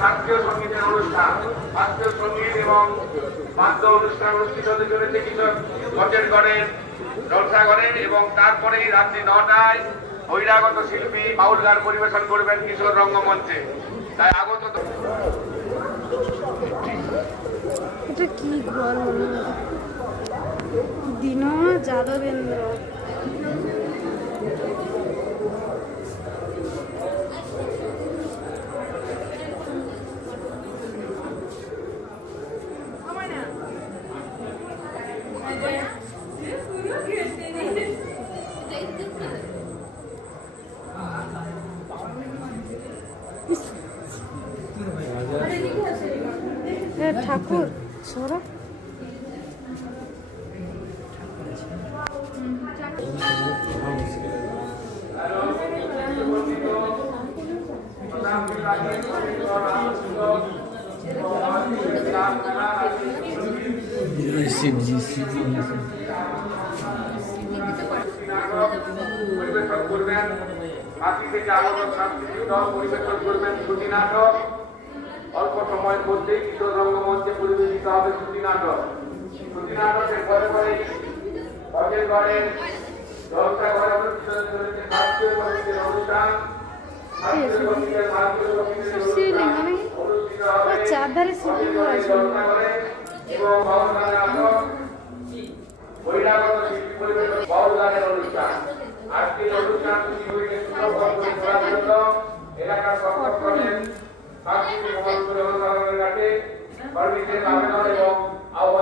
শাস্ত্রীয় সঙ্গীতের অনুষ্ঠান, শাস্ত্রীয় সঙ্গীত এবং বাদ্য অনুষ্ঠান অনুষ্ঠিত হতে চলেছে কিশোর মঠের গড়ের জলসাঘরে, এবং তারপরেই রাত্রি 9টায় বহিরাগত শিল্পী বাউল গান পরিবেশন করবেন কিশোর রঙ্গমঞ্চে। তাই আগত এটা কি ঘর দিন যাদবেন্দ্র ঠাকুর সরা পরিবেশন করবেন হাতি থেকে আগত সাংস্কৃতিক দল পরিবেশন করবেন শ্রুতি নাটক। অল্প সময়ের মধ্যেই কিশোর রঙ্গমঞ্চে পরিবেশিত হবে শ্রুতি নাটক। শ্রুতি নাটকের পরে পরে হজের গড়ের জলসাঘরে অনুষ্ঠিত হচ্ছে শাস্ত্রীয় সঙ্গীতের অনুষ্ঠান। শাস্ত্রীয় সঙ্গীতের ভারতীয় সঙ্গীতের অনুষ্ঠান অনুষ্ঠিত হবে জলসাঘরে এবং বাউল গানের নাটক, বহিরাগত শিল্পী পরিবেশন বাউল গানের অনুষ্ঠান। আজকের অনুষ্ঠান সুন্দরবনকে সুন্দরবন করে তোলার জন্য এলাকার সরকার করেন সাংস্কৃতিক মহল ঘাটে পারমিটের আবেদন এবং